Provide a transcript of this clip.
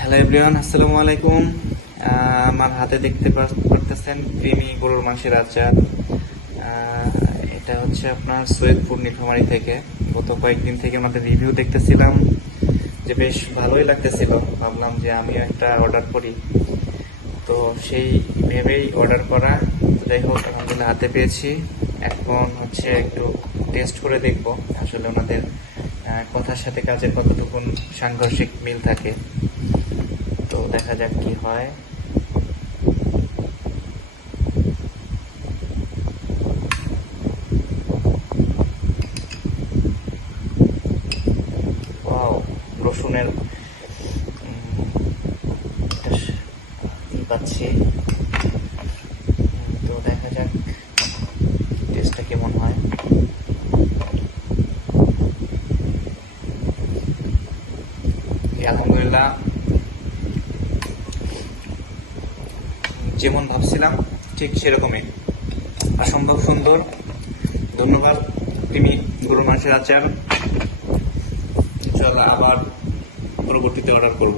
Hello everyone, আসসালামু আলাইকুম। আমার হাতে দেখতে পারতেছেন ক্রিমি গরুর মাংসের আচার। এটা হচ্ছে আপনার সৈয়দপুর নীলফামারী থেকে। গত কয়েকদিন থেকে আমাদের রিভিউ দেখতেছিলাম যে বেশ ভালোই লাগতেছিল, ভাবলাম যে আমিও একটা অর্ডার করি। তো সেই ভেবেই অর্ডার করা। যাই হোক, আলহামদুলিল্লাহ হাতে পেয়েছি। এখন হচ্ছে একটু টেস্ট করে দেখব আসলে ওনাদের কথার সাথে কাজের কতটুকু সাংঘর্ষিক মিল থাকে। তো দেখা যাক কি হয়। ওয়াও, রসুনের পাচ্ছি। তো দেখা যাক টেস্টটা কেমন হয়। আলহামদুলিল্লাহ, যেমন ভাবছিলাম ঠিক সেরকমই, অসম্ভব সুন্দর। ধন্যবাদ তুমি গরুর মাংসের আচার। ইনশাআল্লাহ আবার পরবর্তীতে অর্ডার করব।